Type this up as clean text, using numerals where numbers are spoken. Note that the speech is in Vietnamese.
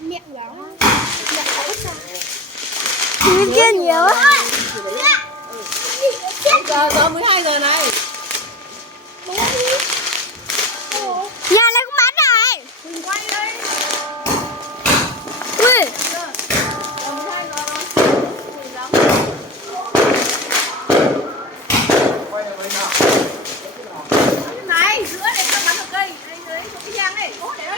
miệng đó. Miệng có sao? Bên kia nhiều á. Giờ 12 giờ này.